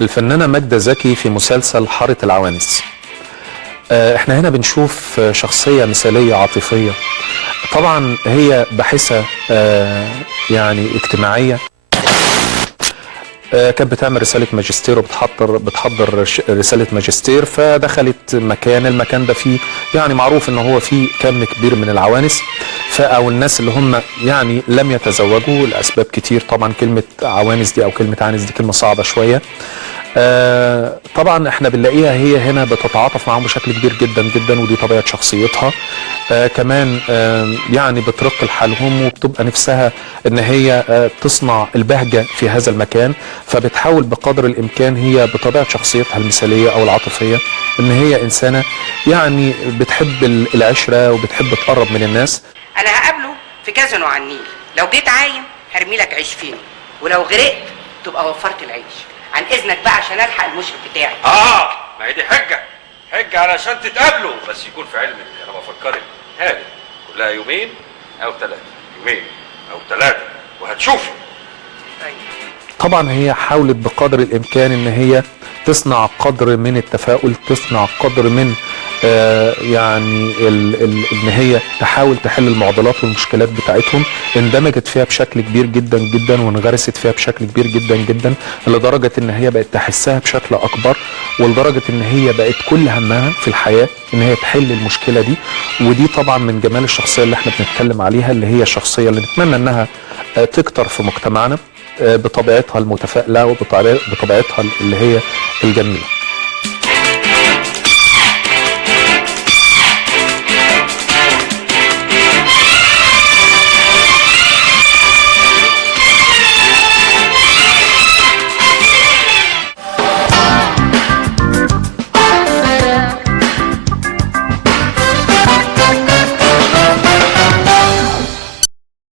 الفنانة ماجدة زكي في مسلسل حارة العوانس. احنا هنا بنشوف شخصية مثالية عاطفية. طبعا هي باحثة يعني اجتماعية، كانت بتعمل رسالة ماجستير وبتحضر رسالة ماجستير، فدخلت المكان ده فيه يعني معروف ان هو فيه كم كبير من العوانس، او الناس اللي هم يعني لم يتزوجوا لاسباب كتير. طبعا كلمة عوانس دي او كلمة عانس دي كلمة صعبة شوية. طبعا احنا بنلاقيها هي هنا بتتعاطف معاهم بشكل كبير جدا جدا، ودي طبيعة شخصيتها. كمان يعني بترق لحالهم وبتبقى نفسها ان هي تصنع البهجة في هذا المكان، فبتحاول بقدر الامكان هي بطبيعة شخصيتها المثالية او العاطفية ان هي انسانة يعني بتحب العشرة وبتحب تقرب من الناس. انا هقابله في كازينو على النيل، لو جيت عايم هرمي لك عيش فيني، ولو غرقت تبقى وفرت العيش. عن اذنك بقى عشان الحق المشرف بتاعي. ما هي دي حجه علشان تتقابلوا، بس يكون في علمك انا بفكرك هاني كلها يومين او ثلاثه وهتشوفي. طبعا هي حاولت بقدر الامكان ان هي تصنع قدر من التفاؤل، تصنع قدر من يعني ان هي تحاول تحل المعضلات والمشكلات بتاعتهم. اندمجت فيها بشكل كبير جدا جدا وانغرست فيها بشكل كبير جدا جدا، لدرجة ان هي بقت تحسها بشكل اكبر، ولدرجة ان هي بقت كل همها في الحياة ان هي تحل المشكلة دي. ودي طبعا من جمال الشخصية اللي احنا بنتكلم عليها، اللي هي الشخصية اللي نتمنى انها تكتر في مجتمعنا بطبيعتها المتفائلة وبطبيعتها اللي هي الجميلة.